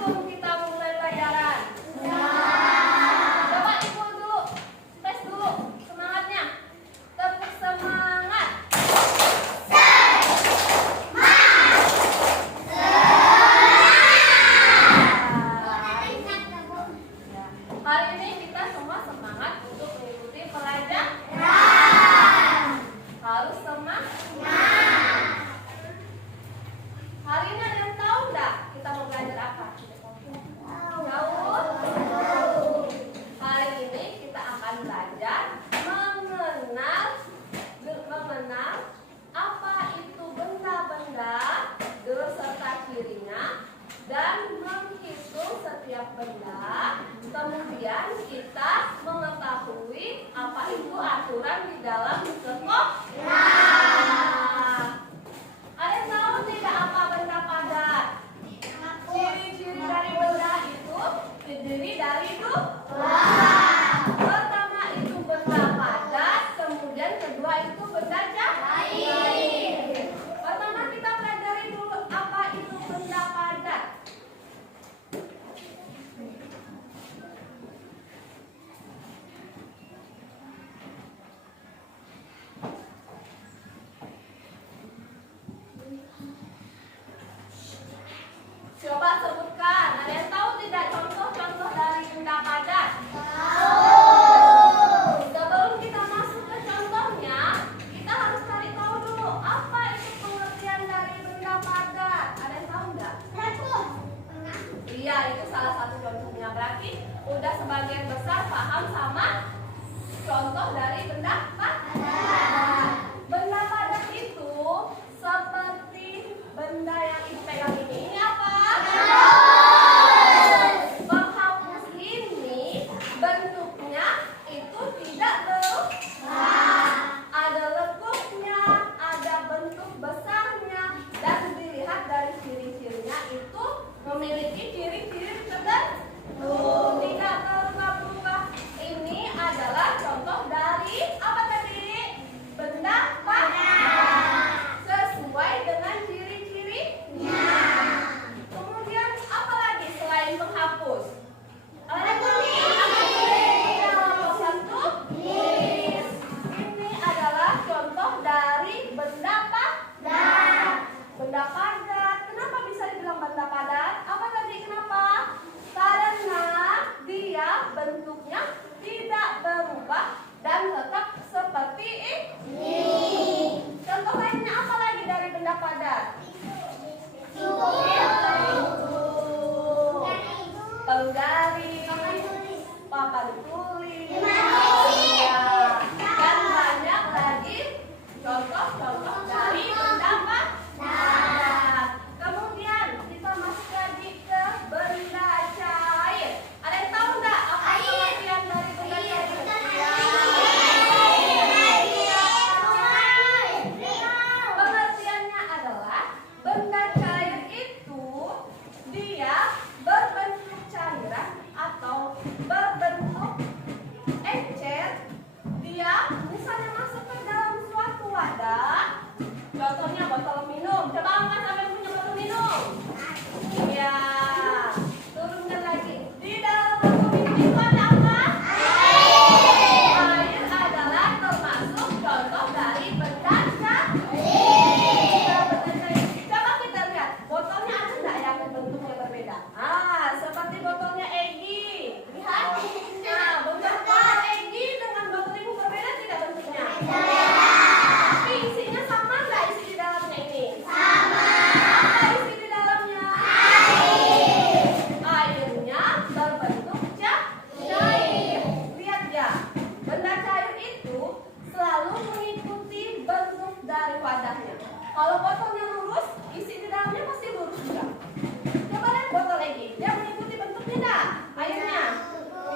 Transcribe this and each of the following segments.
sebelum kita mulai pelajaran? Coba ibu dulu, tes dulu semangatnya. Tepuk semangat. Hari ini kita semua semangat untuk mengikuti pelajaran. Harus semangat. Hari ini ada yang tahu nggak kita mau belajar apa? Tahu? Hari ini kita akan belajar mengenal apa itu benda-benda beserta cirinya dan menghitung setiap benda. Kemudian kita mengetahui apa itu aturan di dalam sekolah. Ada yang tahu tidak apa benda padat? Ciri-ciri dari benda itu terdiri dari dua. Pertama itu benda padat, kemudian kedua itu benda cair. Pertama kita pelajari dulu apa itu benda padat. Coba sebutkan, ada yang tahu tidak contoh-contoh dari benda padat? Sebelum kita masuk ke contohnya, kita harus cari tahu dulu apa itu pengertian dari benda padat. Ada yang tahu nggak? Iya, itu salah satu contohnya. Berarti udah sebagian besar paham sama contoh dari benda padat. Benda padat itu seperti benda yang ibu pegang ini. Ini apa? Penghapus ini bentuknya itu tidak berubah. Ada lekuknya, ada bentuk besarnya, dan dilihat dari ciri-cirinya itu memiliki ciri-ciri tertentu, tidak berubah-ubah. Ini adalah contoh dari apa tadi? Benda padat sesuai dengan ciri-cirinya. Kemudian apa lagi selain penghapus? Ada tulis. Ini adalah contoh dari benda padat. Benda padat. Kenapa bisa dibilang benda padat? Apa tadi kenapa? Karena dia bentuknya tidak berubah dan tetap seperti ini. Contoh lainnya apa lagi dari benda padat? Penggaris, papan tulis, dan banyak lagi contoh-contoh dari benda padat. Kemudian kita masuk lagi ke benda cair. Ada yang tahu nggak apa pengertian dari benda cair? Pengertiannya adalah benda cair itu dia berbentuk cairan atau berbentuk encer. Dia misalnya masuk ke dalam suatu wadah. Contohnya botol minum. Coba angkat sampai punya botol minum. Ya, turunkan lagi. Di dalam botol minum itu ada apa? Air adalah termasuk contoh dari benda cair. Coba kita lihat, botolnya ada nggak yang bentuknya berbeda? Seperti botolnya Egy. Lihat. Nah, botol Egy dengan botol ibu berbeda tidak bentuknya? Tapi isinya sama nggak isi di dalamnya ini? Sama. Apa isi di dalamnya? Air. Airnya berbentuk cair. Lihat ya, benda cair itu selalu mengikuti bentuk dari wadahnya. Kalau botolnya lurus, isi di dalamnya pasti lurus juga. Coba lihat botol lagi, dia mengikuti bentuknya enggak? Airnya?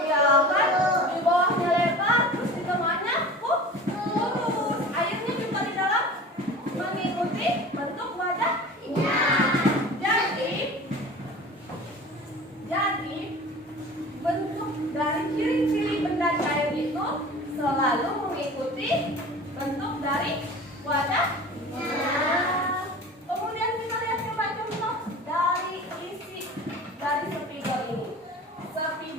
Iya kan? Di bawahnya lebar, terus di tengahnya lurus. Airnya juga di dalam mengikuti bentuk wadahnya. Jadi bentuk dari ciri-ciri benda cair itu selalu mengikuti bentuk dari wadahnya. Kemudian kita lihat coba contoh dari isi dari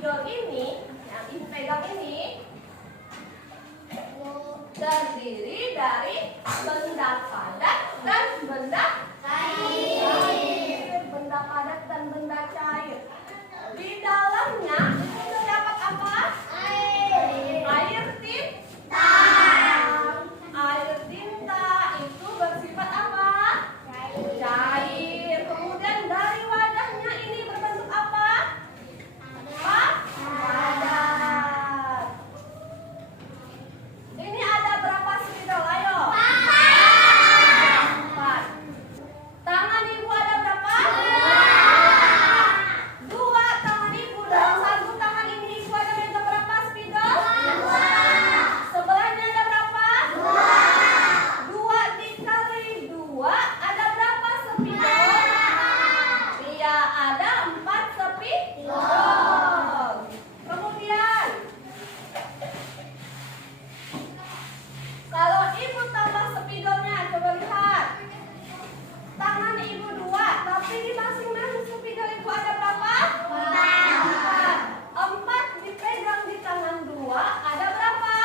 spidol ini, yang ibu pegang ini, terdiri dari benda padat dan benda cair. Benda padat dan benda cair. Di dalamnya itu terdapat apa? Air tinta. Air tinta itu bersifat apa? Cair. Kemudian dari wadahnya ini berbentuk apa? Padat. Ini ada berapa spidol? Ayo. 4. Tangan ibu ada berapa? 2. Tangan ibu. Dalam satu tangan ini ibu ada megang berapa spidol? 2. Sebelahnya ada berapa? 2 dikali 2 ada berapa spidol? Iya, ada 4 spidol. Kemudian kalau ibu tambah spidolnya, coba lihat. Tangan ibu 2, tapi di masing-masing spidol ibu ada berapa? 4. 4 dipegang di tangan 2, ada berapa?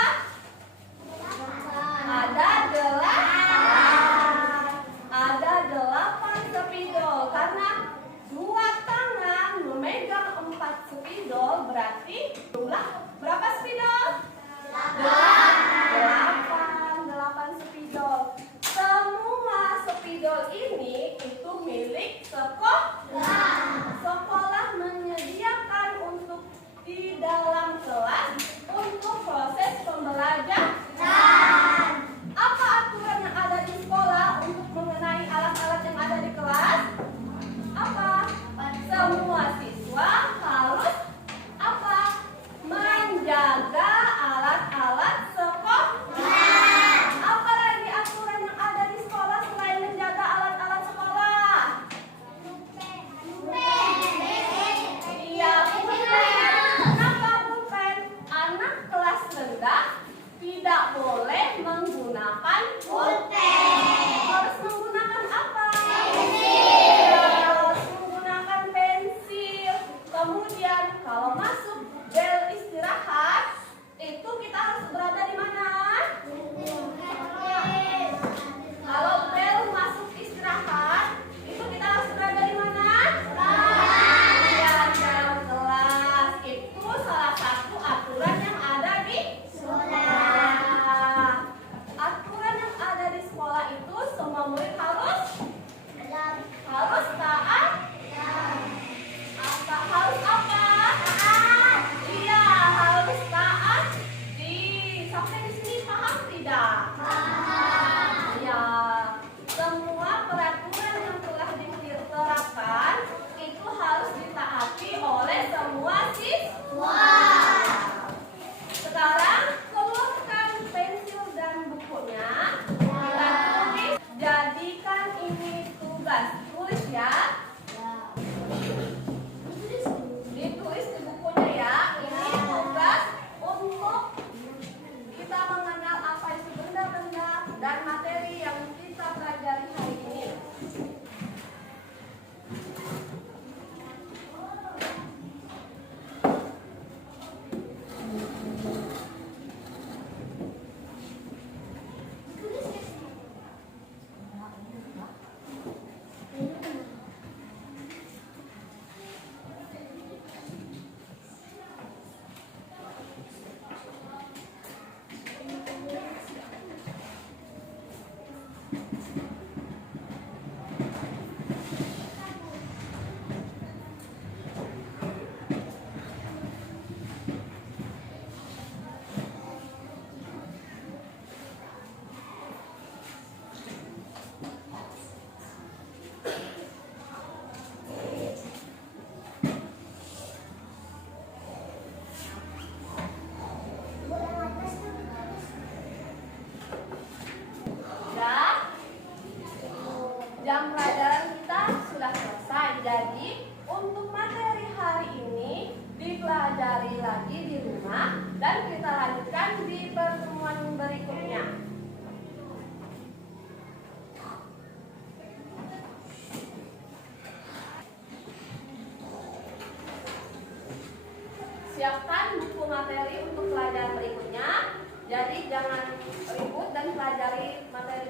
Ada 8. Ada 8 spidol. Karena 2 tangan memegang 4 spidol, berarti jumlah berapa spidol? 8 spidol. Semua spidol ini itu milik sekolah. Sekolah menyediakan untuk di dalam kelas untuk proses pembelajaran. Apa aturan yang ada di sekolah untuk mengenai alat-alat yang ada di kelas? Apa? Semua siswa harus apa? Menjaga alat-alat sekolah. Apalagi aturan yang ada di sekolah selain menjaga alat-alat sekolah? Iya, pulpen. Kenapa pulpen? Anak kelas rendah tidak boleh menggunakan pulpen. Harus menggunakan apa? Harus menggunakan pensil. Kemudian kalau masuk bel istirahat, itu kita harus berada di mana? Kalau bel masuk istirahat, itu kita harus berada di mana? Iya, dalam kelas. Itu salah satu aturan yang ada di sekolah. Aturan yang ada di sekolah itu semua murid harus taat. Harus apa? siapkan buku materi untuk pelajaran berikutnya. Jadi jangan ribut dan pelajari materi